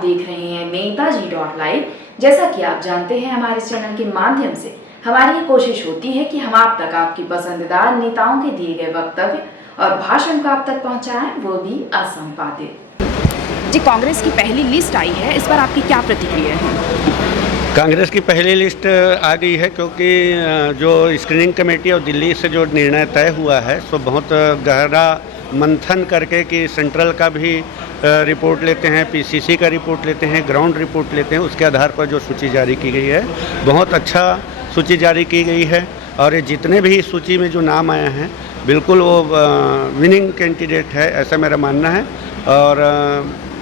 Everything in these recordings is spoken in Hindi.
आप देख रहे हैं नेताजी.live। जैसा कि आप जानते हैं, हमारे चैनल के माध्यम से हमारी ये कोशिश होती है कि हम आप तक आपकी पसंदीदा नेताओं के दिए गए वक्तव्य और भाषण को आप तक पहुंचाएं, वो भी असंपादित। जी, कांग्रेस की पहली लिस्ट आई है, इस पर आपकी क्या प्रतिक्रिया है? कांग्रेस की पहली लिस्ट आ गई है क्योंकि जो स्क्रीनिंग कमेटी और दिल्ली से जो निर्णय तय हुआ है सो बहुत गहरा मंथन करके कि सेंट्रल का भी रिपोर्ट लेते हैं, पीसीसी का रिपोर्ट लेते हैं, ग्राउंड रिपोर्ट लेते हैं, उसके आधार पर जो सूची जारी की गई है बहुत अच्छा सूची जारी की गई है। और ये जितने भी सूची में जो नाम आए हैं बिल्कुल वो विनिंग कैंडिडेट है, ऐसा मेरा मानना है। और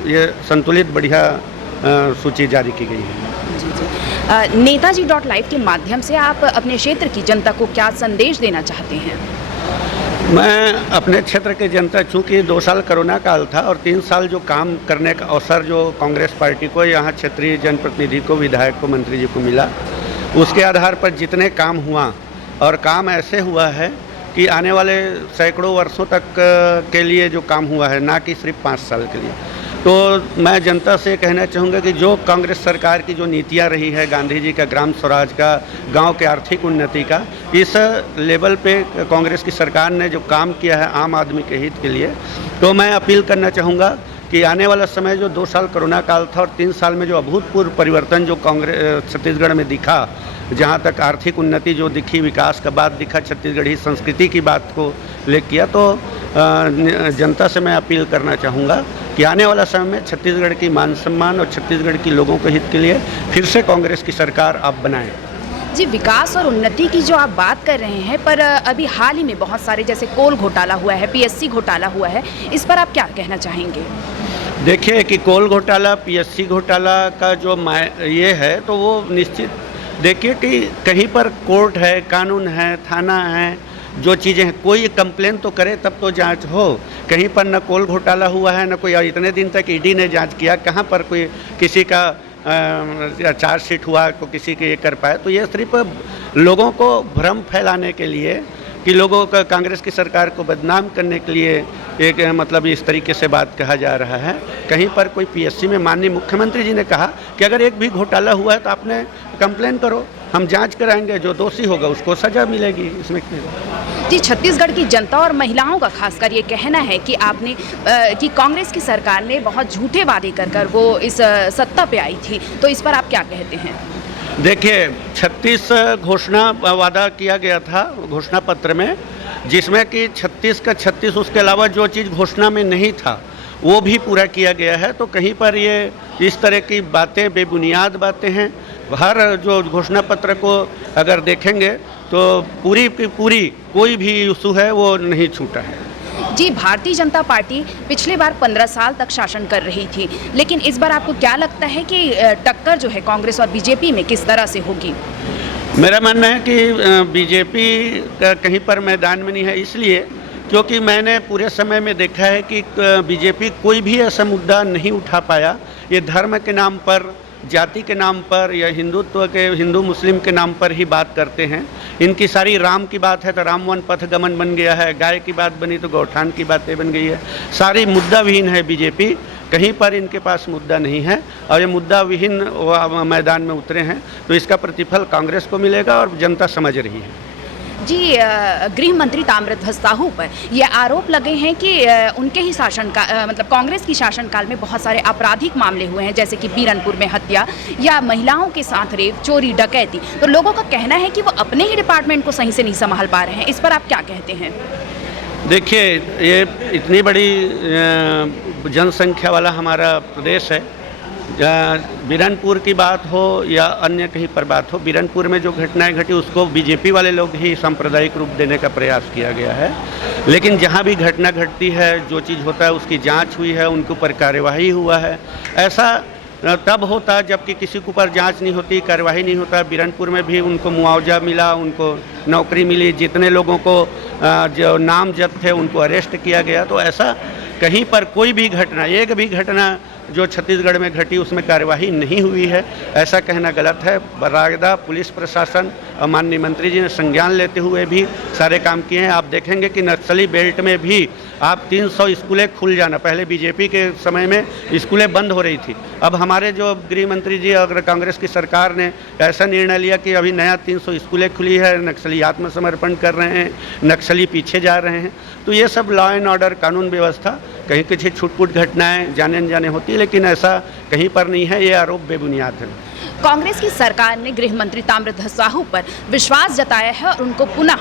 ये संतुलित बढ़िया सूची जारी की गई है। नेताजी.live के माध्यम से आप अपने क्षेत्र की जनता को क्या संदेश देना चाहते हैं? मैं अपने क्षेत्र के जनता, चूँकि 2 साल कोरोना काल था और 3 साल जो काम करने का अवसर जो कांग्रेस पार्टी को, यहाँ क्षेत्रीय जनप्रतिनिधि को, विधायक को, मंत्री जी को मिला, उसके आधार पर जितने काम हुआ और काम ऐसे हुआ है कि आने वाले सैकड़ों वर्षों तक के लिए जो काम हुआ है, ना कि सिर्फ 5 साल के लिए। तो मैं जनता से कहना चाहूँगा कि जो कांग्रेस सरकार की जो नीतियाँ रही है, गांधी जी का ग्राम स्वराज का, गांव के आर्थिक उन्नति का, इस लेवल पे कांग्रेस की सरकार ने जो काम किया है आम आदमी के हित के लिए, तो मैं अपील करना चाहूँगा कि आने वाला समय जो 2 साल कोरोना काल था और 3 साल में जो अभूतपूर्व परिवर्तन जो कांग्रेस छत्तीसगढ़ में दिखा, जहाँ तक आर्थिक उन्नति जो दिखी, विकास का बात दिखा, छत्तीसगढ़ी संस्कृति की बात को ले किया, तो जनता से मैं अपील करना चाहूँगा कि आने वाला समय में छत्तीसगढ़ की मान सम्मान और छत्तीसगढ़ के लोगों के हित के लिए फिर से कांग्रेस की सरकार आप बनाएं। जी, विकास और उन्नति की जो आप बात कर रहे हैं, पर अभी हाल ही में बहुत सारे जैसे कोल घोटाला हुआ है, पीएससी घोटाला हुआ है, इस पर आप क्या कहना चाहेंगे? देखिए कि कोल घोटाला, पीएससी घोटाला का जो ये है तो वो निश्चित देखिए कि कहीं पर कोर्ट है, कानून है, थाना है, जो चीज़ें हैं, कोई कंप्लेन तो करे तब तो जांच हो। कहीं पर न कोल घोटाला हुआ है, न कोई इतने दिन तक ईडी ने जांच किया, कहाँ पर कोई किसी का चार्जशीट हुआ तो किसी के ये कर पाए। तो ये सिर्फ लोगों को भ्रम फैलाने के लिए कि लोगों का कांग्रेस की सरकार को बदनाम करने के लिए एक मतलब इस तरीके से बात कहा जा रहा है। कहीं पर कोई पीएससी में माननीय मुख्यमंत्री जी ने कहा कि अगर एक भी घोटाला हुआ है तो आपने कंप्लेन करो, हम जांच कराएंगे, जो दोषी होगा उसको सजा मिलेगी। इसमें जी, छत्तीसगढ़ की जनता और महिलाओं का खासकर ये कहना है कि आपने कि कांग्रेस की सरकार ने बहुत झूठे वादे कर वो इस सत्ता पे आई थी, तो इस पर आप क्या कहते हैं? देखिए, 36 घोषणा वादा किया गया था घोषणा पत्र में, जिसमें कि 36 का 36, उसके अलावा जो चीज़ घोषणा में नहीं था वो भी पूरा किया गया है। तो कहीं पर ये इस तरह की बातें बेबुनियाद बातें हैं। हर जो घोषणा पत्र को अगर देखेंगे तो पूरी की पूरी कोई भी इशू है वो नहीं छूटा है। जी, भारतीय जनता पार्टी पिछले बार 15 साल तक शासन कर रही थी, लेकिन इस बार आपको क्या लगता है कि टक्कर जो है कांग्रेस और बीजेपी में किस तरह से होगी? मेरा मानना है कि बीजेपी का कहीं पर मैदान में नहीं है, इसलिए क्योंकि मैंने पूरे समय में देखा है कि बीजेपी कोई भी ऐसा मुद्दा नहीं उठा पाया। ये धर्म के नाम पर, जाति के नाम पर या हिंदुत्व के, हिंदू मुस्लिम के नाम पर ही बात करते हैं। इनकी सारी राम की बात है तो राम वन पथ गमन बन गया है, गाय की बात बनी तो गौठान की बातें बन गई है। सारी मुद्दा विहीन है बीजेपी, कहीं पर इनके पास मुद्दा नहीं है और ये मुद्दा विहीन मैदान में उतरे हैं, तो इसका प्रतिफल कांग्रेस को मिलेगा और जनता समझ रही है। जी, गृह मंत्री ताम्रध्वज साहू पर ये आरोप लगे हैं कि उनके ही शासन का मतलब कांग्रेस की शासनकाल में बहुत सारे आपराधिक मामले हुए हैं, जैसे कि बीरनपुर में हत्या या महिलाओं के साथ रेप, चोरी, डकैती। तो लोगों का कहना है कि वो अपने ही डिपार्टमेंट को सही से नहीं संभाल पा रहे हैं, इस पर आप क्या कहते हैं? देखिए, ये इतनी बड़ी जनसंख्या वाला हमारा प्रदेश है, बीरनपुर की बात हो या अन्य कहीं पर बात हो, बीरनपुर में जो घटनाएं घटी उसको बीजेपी वाले लोग ही सांप्रदायिक रूप देने का प्रयास किया गया है। लेकिन जहां भी घटना घटती है, जो चीज़ होता है उसकी जांच हुई है, उनके ऊपर कार्यवाही हुआ है। ऐसा तब होता जबकि किसी के ऊपर जांच नहीं होती, कार्यवाही नहीं होता। बीरनपुर में भी उनको मुआवजा मिला, उनको नौकरी मिली, जितने लोगों को जो नामजद थे उनको अरेस्ट किया गया। तो ऐसा कहीं पर कोई भी घटना, एक भी घटना जो छत्तीसगढ़ में घटी उसमें कार्यवाही नहीं हुई है, ऐसा कहना गलत है। बरागदा पुलिस प्रशासन और माननीय मंत्री जी ने संज्ञान लेते हुए भी सारे काम किए हैं। आप देखेंगे कि नक्सली बेल्ट में भी आप 300 स्कूलें खुल जाना, पहले बीजेपी के समय में स्कूलें बंद हो रही थी, अब हमारे जो गृह मंत्री जी और कांग्रेस की सरकार ने ऐसा निर्णय लिया कि अभी नया 300 स्कूलें खुली है, नक्सली आत्मसमर्पण कर रहे हैं, नक्सली पीछे जा रहे हैं। तो ये सब लॉ एंड ऑर्डर, कानून व्यवस्था, कहीं किसी छूट-फूट घटनाएं जाने अनजाने होती है, लेकिन ऐसा कहीं पर नहीं है। ये आरोप बेबुनियाद है। कांग्रेस की सरकार ने गृह मंत्री ताम्रध्वज साहू पर विश्वास जताया है और उनको पुनः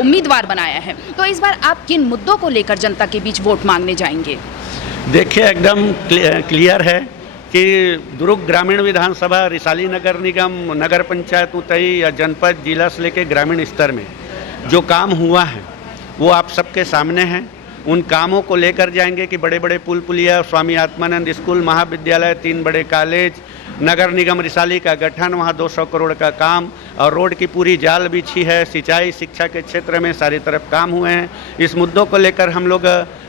उम्मीदवार बनाया है। तो इस बार आप किन मुद्दों को लेकर जनता के बीच वोट मांगने जाएंगे? देखिए, एकदम क्लियर है कि दुर्ग ग्रामीण विधानसभा, रिसाली नगर निगम, नगर पंचायत उतई या जनपद, जिला से लेकर ग्रामीण स्तर में जो काम हुआ है वो आप सबके सामने है। उन कामों को लेकर जाएंगे कि बड़े बड़े पुल पुलिया, स्वामी आत्मानंद स्कूल, महाविद्यालय, 3 बड़े कॉलेज, नगर निगम रिसाली का गठन, वहाँ 200 करोड़ का काम, और रोड की पूरी जाल बिछी है। सिंचाई, शिक्षा के क्षेत्र में सारी तरफ काम हुए हैं। इस मुद्दों को लेकर हम लोग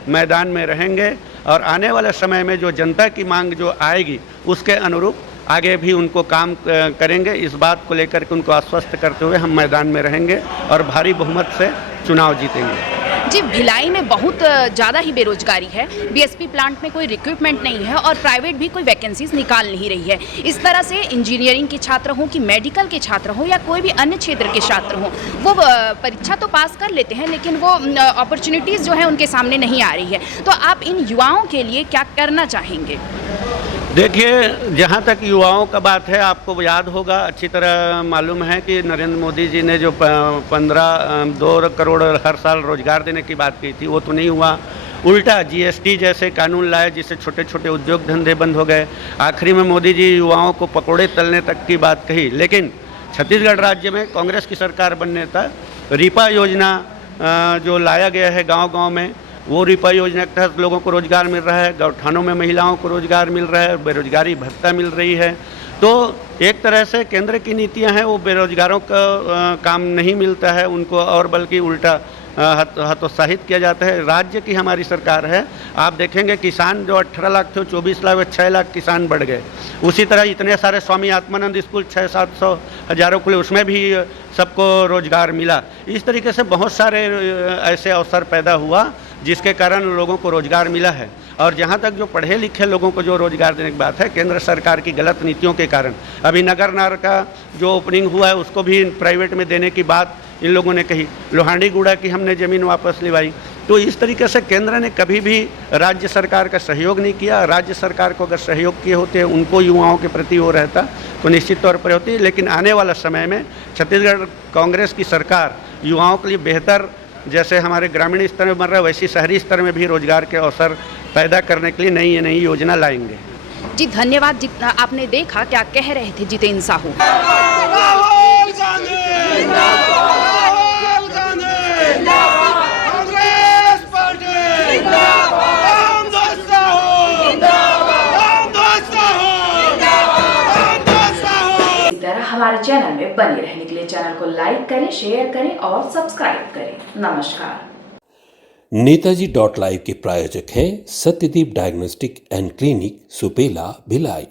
मैदान में रहेंगे और आने वाले समय में जो जनता की मांग जो आएगी उसके अनुरूप आगे भी उनको काम करेंगे। इस बात को लेकर के उनको आश्वस्त करते हुए हम मैदान में रहेंगे और भारी बहुमत से चुनाव जीतेंगे। जी, भिलाई में बहुत ज़्यादा ही बेरोजगारी है। बीएसपी प्लांट में कोई रिक्रूटमेंट नहीं है और प्राइवेट भी कोई वैकेंसीज निकाल नहीं रही है। इस तरह से इंजीनियरिंग के छात्र हों कि मेडिकल के छात्र हों या कोई भी अन्य क्षेत्र के छात्र हों, वो परीक्षा तो पास कर लेते हैं लेकिन वो अपॉर्चुनिटीज़ जो है उनके सामने नहीं आ रही है। तो आप इन युवाओं के लिए क्या करना चाहेंगे? देखिए, जहाँ तक युवाओं का बात है, आपको याद होगा, अच्छी तरह मालूम है कि नरेंद्र मोदी जी ने जो 2 करोड़ हर साल रोजगार देने की बात की थी वो तो नहीं हुआ। उल्टा जीएसटी जैसे कानून लाए जिससे छोटे छोटे उद्योग धंधे बंद हो गए। आखिरी में मोदी जी युवाओं को पकौड़े तलने तक की बात कही। लेकिन छत्तीसगढ़ राज्य में कांग्रेस की सरकार बनने तक रिपा योजना जो लाया गया है गाँव-गाँव में, वो रिपा योजना के तहत लोगों को रोजगार मिल रहा है। गौठानों में महिलाओं को रोजगार मिल रहा है, बेरोजगारी भत्ता मिल रही है। तो एक तरह से केंद्र की नीतियां हैं, वो बेरोजगारों का काम नहीं मिलता है उनको, और बल्कि उल्टा हतोत्साहित किया जाता है। राज्य की हमारी सरकार है, आप देखेंगे किसान जो 18 लाख थे 24 लाख 6 लाख किसान बढ़ गए। उसी तरह इतने सारे स्वामी आत्मानंद स्कूल 600-700 हजारों खुले, उसमें भी सबको रोजगार मिला। इस तरीके से बहुत सारे ऐसे अवसर पैदा हुआ जिसके कारण लोगों को रोजगार मिला है। और जहाँ तक जो पढ़े लिखे लोगों को जो रोजगार देने की बात है, केंद्र सरकार की गलत नीतियों के कारण अभी नगर नार का जो ओपनिंग हुआ है उसको भी प्राइवेट में देने की बात इन लोगों ने कही। लोहांडी गुड़ा की हमने ज़मीन वापस लिवाई। तो इस तरीके से केंद्र ने कभी भी राज्य सरकार का सहयोग नहीं किया। राज्य सरकार को अगर सहयोग किए होते, उनको युवाओं के प्रति वो रहता तो निश्चित तौर पर होती। लेकिन आने वाला समय में छत्तीसगढ़ कांग्रेस की सरकार युवाओं के लिए बेहतर, जैसे हमारे ग्रामीण स्तर में बन रहा है वैसे शहरी स्तर में भी रोजगार के अवसर पैदा करने के लिए नई नई योजना लाएंगे। जी धन्यवाद। आपने देखा क्या कह रहे थे जितेंद्र साहू। इसी तरह हमारे चैनल में बने रहने के लिए चैनल को लाइक करें, शेयर करें और सब्सक्राइब करें। नमस्कार। नेताजी.live के प्रायोजक है Satyadeep diagnostic and clinic, Supela, Bhilai.